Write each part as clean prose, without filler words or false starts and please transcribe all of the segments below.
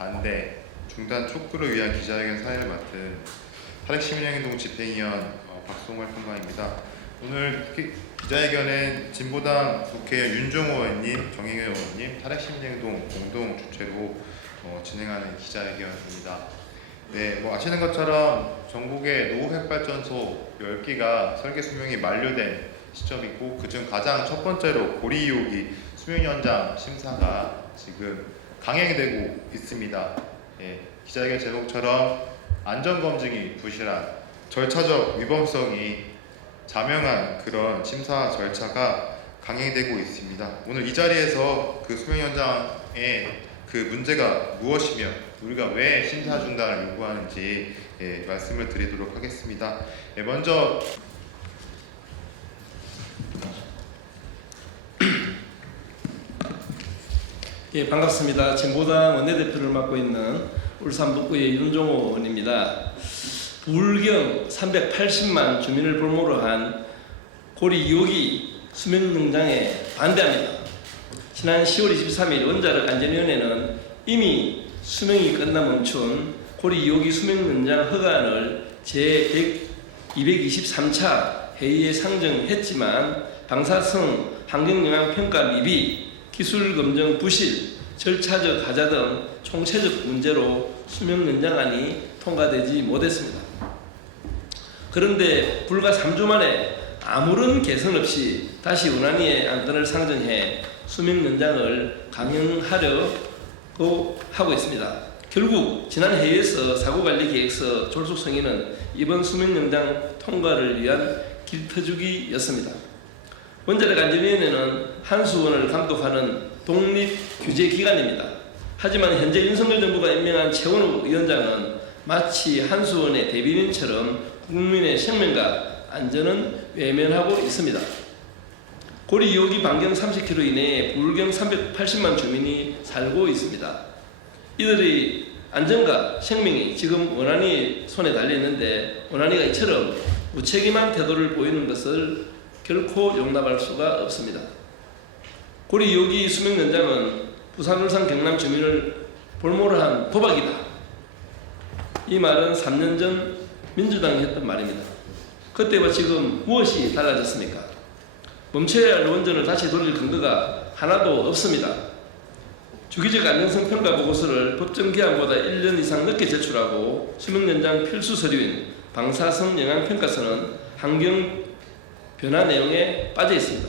반대, 중단 촉구를 위한 기자회견 사회를 맡은 탄핵시민행동 집행위원 박송월 평가입니다. 오늘 기자회견은 진보당 국회의원 윤종호 의원님, 정의경 의원님, 탄핵시민행동 공동 주최로 진행하는 기자회견입니다. 네, 아시는 것처럼 전국의 노후핵발전소 10기가 설계 수명이 만료된 시점이고, 그중 가장 첫 번째로 고리 2호기 수명 연장 심사가 지금 강행되고 있습니다. 예, 기자회견 제목처럼 안전검증이 부실한 절차적 위법성이 자명한 그런 심사 절차가 강행되고 있습니다. 오늘 이 자리에서 그 수명 연장의 그 문제가 무엇이며 우리가 왜 심사 중단을 요구하는지 말씀을 드리도록 하겠습니다. 먼저 반갑습니다. 진보당 원내대표를 맡고 있는 울산 북구의 윤종호 의원입니다. 부울경 380만 주민을 볼모로 한 고리 2호기 수명 연장에 반대합니다. 지난 10월 23일 원자력 안전위원회는 이미 수명이 끝나 멈춘 고리 2호기 수명 연장 허가안을 제223차 회의에 상정했지만 방사성 환경영향평가 미비, 기술검증 부실, 절차적 하자 등 총체적 문제로 수명 연장안이 통과되지 못했습니다. 그런데 불과 3주 만에 아무런 개선 없이 다시 원안위의 안건을 상정해 수명 연장을 강행하려고 하고 있습니다. 결국 지난 회의에서 사고관리계획서 졸속 승인은 이번 수명 연장 통과를 위한 길터주기였습니다. 원자력 안전위원회는 한수원을 감독하는 독립규제기관입니다. 하지만 현재 윤석열 정부가 임명한 최원욱 위원장은 마치 한수원의 대변인처럼 국민의 생명과 안전은 외면하고 있습니다. 고리 2호기 반경 30km 이내에 부울경 380만 주민이 살고 있습니다. 이들의 안전과 생명이 지금 원안위 손에 달려있는데 원안위가 이처럼 무책임한 태도를 보이는 것을 결코 용납할 수가 없습니다. 고리 2호기 수명 연장은 부산, 울산, 경남 주민을 볼모로 한 도박이다. 이 말은 3년 전 민주당이 했던 말입니다. 그때와 지금 무엇이 달라졌습니까? 멈춰야 할 원전을 다시 돌릴 근거가 하나도 없습니다. 주기적 안전성 평가 보고서를 법정 기한보다 1년 이상 늦게 제출하고 수명 연장 필수 서류인 방사성 영향 평가서는 환경 변화 내용에 빠져 있습니다.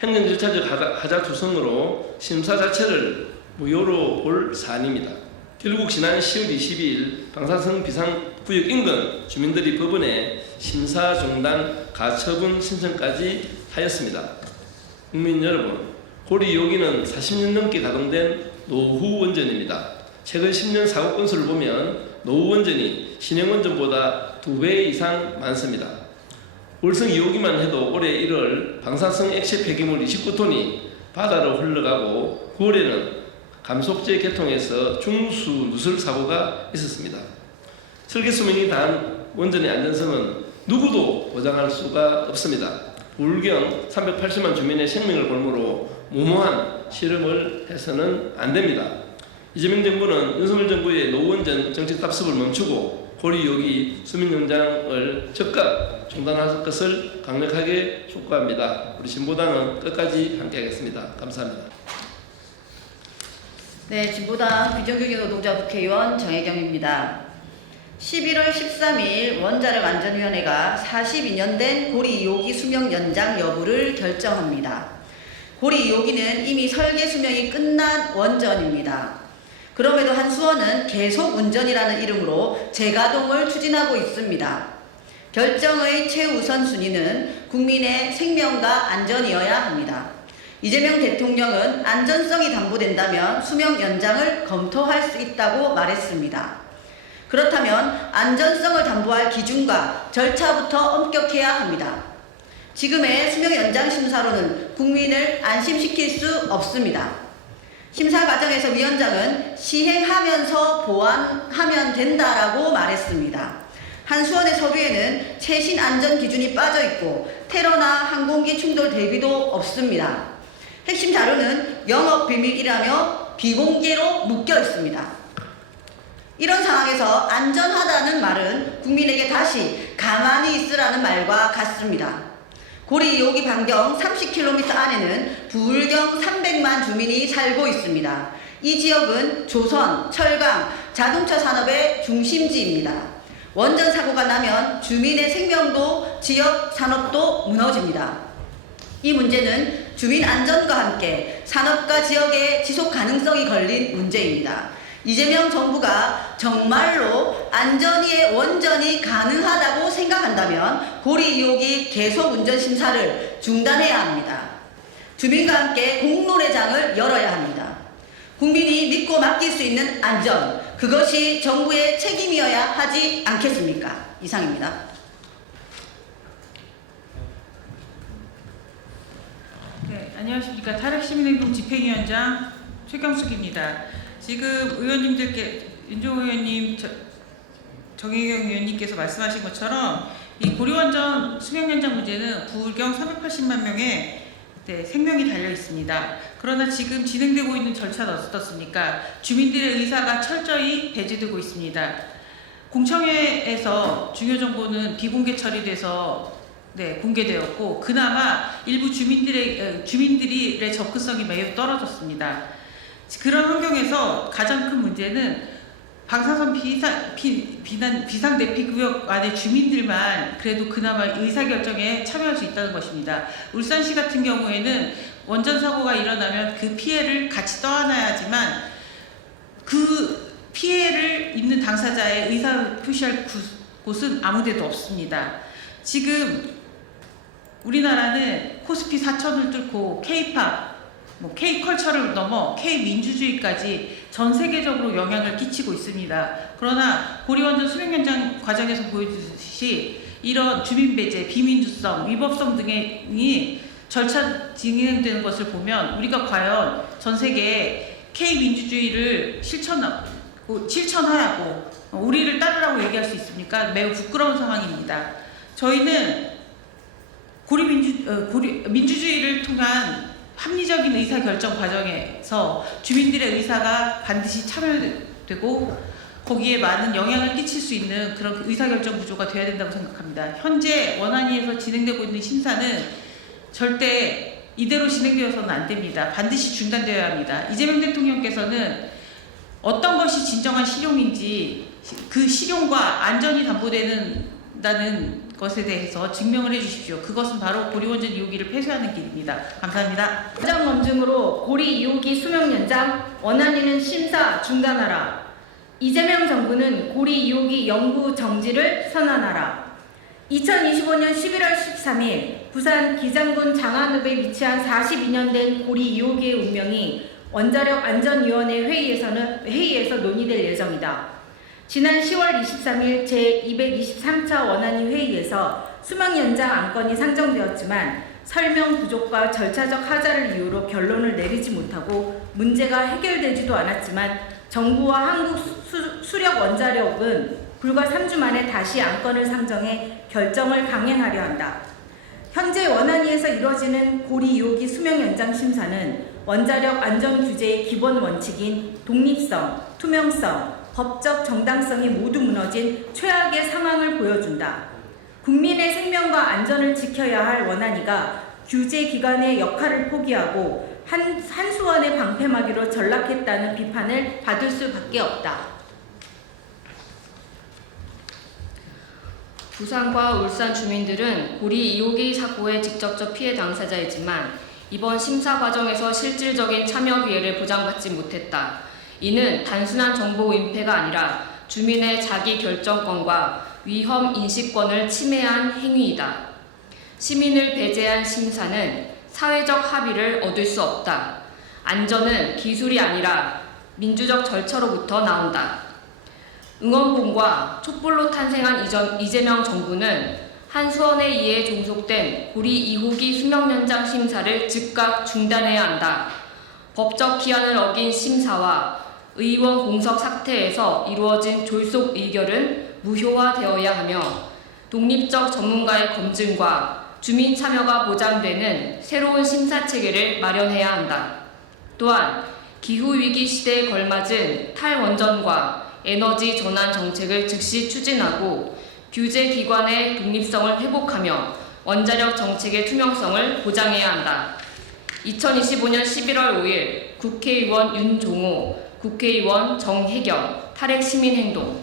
행정 절차적 하자 투성으로 심사 자체를 무효로 볼 사안입니다. 결국 지난 10월 22일 방사성 비상구역 인근 주민들이 법원에 심사 중단 가처분 신청까지 하였습니다. 국민 여러분, 고리 2호기는 40년 넘게 가동된 노후 원전입니다. 최근 10년 사고 건수를 보면 노후 원전이 신형 원전보다 2배 이상 많습니다. 월성 2호기만 해도 올해 1월 방사성 액체 폐기물 29톤이 바다로 흘러가고 9월에는 감속제 개통에서 중수 누설 사고가 있었습니다. 설계 수명이 다한 원전의 안전성은 누구도 보장할 수가 없습니다. 부울경 380만 주민의 생명을 볼모로 무모한 실험을 해서는 안 됩니다. 이재명 정부는 윤석열 정부의 노원전 정책 답습을 멈추고 고리 2호기 수명 연장을 즉각 중단할 것을 강력하게 촉구합니다. 우리 진보당은 끝까지 함께하겠습니다. 감사합니다. 네, 진보당 비정규직노동자 국회의원 정혜경입니다. 11월 13일 원자력 안전위원회가 42년 된 고리 2호기 수명 연장 여부를 결정합니다. 고리 2호기는 이미 설계 수명이 끝난 원전입니다. 그럼에도 한수원은 계속 운전이라는 이름으로 재가동을 추진하고 있습니다. 결정의 최우선 순위는 국민의 생명과 안전이어야 합니다. 이재명 대통령은 안전성이 담보된다면 수명 연장을 검토할 수 있다고 말했습니다. 그렇다면 안전성을 담보할 기준과 절차부터 엄격해야 합니다. 지금의 수명 연장 심사로는 국민을 안심시킬 수 없습니다. 심사 과정에서 위원장은 시행하면서 보완하면 된다라고 말했습니다. 한수원의 서류에는 최신 안전 기준이 빠져 있고 테러나 항공기 충돌 대비도 없습니다. 핵심 자료는 영업 비밀이라며 비공개로 묶여 있습니다. 이런 상황에서 안전하다는 말은 국민에게 다시 가만히 있으라는 말과 같습니다. 고리 2호기 반경 30km 안에는 부울경 300만 주민이 살고 있습니다. 이 지역은 조선, 철강, 자동차 산업의 중심지입니다. 원전 사고가 나면 주민의 생명도 지역 산업도 무너집니다. 이 문제는 주민 안전과 함께 산업과 지역의 지속 가능성이 걸린 문제입니다. 이재명 정부가 정말로 안전위의 원전이 가능하다고 생각한다면 고리 2호기 계속 운전 심사를 중단해야 합니다. 주민과 함께 공로래장을 열어야 합니다. 국민이 믿고 맡길 수 있는 안전, 그것이 정부의 책임이어야 하지 않겠습니까? 이상입니다. 네, 안녕하십니까. 탈핵시민행동 집행위원장 최경숙입니다. 지금 의원님들께 윤종호 의원님, 정혜경 의원님께서 말씀하신 것처럼 이 고리원전 수명연장 문제는 부울경 380만 명의 생명이 달려 있습니다. 그러나 지금 진행되고 있는 절차는 어떻습니까? 주민들의 의사가 철저히 배제되고 있습니다. 공청회에서 중요 정보는 비공개 처리돼서 공개되었고, 그나마 일부 주민들의 접근성이 매우 떨어졌습니다. 그런 환경에서 가장 큰 문제는 방사선 비상대피구역 안의 주민들만 그래도 그나마 의사결정에 참여할 수 있다는 것입니다. 울산시 같은 경우에는 원전 사고가 일어나면 그 피해를 같이 떠안아야 하지만 그 피해를 입는 당사자의 의사 표시할 곳은 아무 데도 없습니다. 지금 우리나라는 코스피 4천을 뚫고 K-팝, K-컬처를 넘어 K-민주주의까지 전 세계적으로 영향을 끼치고 있습니다. 그러나 고리원전 수명연장 과정에서 보여주듯이 이런 주민배제, 비민주성, 위법성 등이 절차 진행되는 것을 보면 우리가 과연 전 세계에 K-민주주의를 실천하라고 우리를 따르라고 얘기할 수 있습니까? 매우 부끄러운 상황입니다. 저희는 민주주의를 통한 합리적인 의사결정 과정에서 주민들의 의사가 반드시 참여되고 거기에 많은 영향을 끼칠 수 있는 그런 의사결정 구조가 되어야 된다고 생각합니다. 현재 원안위에서 진행되고 있는 심사는 절대 이대로 진행되어서는 안 됩니다. 반드시 중단되어야 합니다. 이재명 대통령께서는 어떤 것이 진정한 실용인지 그 실용과 안전이 담보된다는 것에 대해서 증명을 해주십시오. 그것은 바로 고리원전 2호기를 폐쇄하는 길입니다. 감사합니다. 현장 검증으로 고리 2호기 수명 연장, 원안위는 심사 중단하라. 이재명 정부는 고리 2호기 연구 정지를 선언하라. 2025년 11월 13일 부산 기장군 장안읍에 위치한 42년 된 고리 2호기의 운명이 원자력 안전위원회 회의에서 논의될 예정이다. 지난 10월 23일 제223차 원안위 회의에서 수명 연장 안건이 상정되었지만 설명 부족과 절차적 하자를 이유로 결론을 내리지 못하고 문제가 해결되지도 않았지만 정부와 한국수력원자력은 불과 3주 만에 다시 안건을 상정해 결정을 강행하려 한다. 현재 원안위에서 이뤄지는 고리 2호기 수명 연장 심사는 원자력 안전 규제의 기본 원칙인 독립성, 투명성, 법적 정당성이 모두 무너진 최악의 상황을 보여준다. 국민의 생명과 안전을 지켜야 할 원안위가 규제 기관의 역할을 포기하고 한수원의 방패막이로 전락했다는 비판을 받을 수밖에 없다. 부산과 울산 주민들은 고리 2호기 사고의 직접적 피해 당사자이지만 이번 심사 과정에서 실질적인 참여 기회를 보장받지 못했다. 이는 단순한 정보 은폐가 아니라 주민의 자기 결정권과 위험 인식권을 침해한 행위이다. 시민을 배제한 심사는 사회적 합의를 얻을 수 없다. 안전은 기술이 아니라 민주적 절차로부터 나온다. 응원봉과 촛불로 탄생한 이재명 정부는 한수원에 의해 종속된 고리 2호기 수명연장 심사를 즉각 중단해야 한다. 법적 기한을 어긴 심사와 의원 공석 사퇴에서 이루어진 졸속 의결은 무효화되어야 하며 독립적 전문가의 검증과 주민 참여가 보장되는 새로운 심사 체계를 마련해야 한다. 또한 기후위기 시대에 걸맞은 탈원전과 에너지 전환 정책을 즉시 추진하고 규제기관의 독립성을 회복하며 원자력 정책의 투명성을 보장해야 한다. 2025년 11월 5일 국회의원 윤종호, 국회의원 정혜경, 탈핵시민행동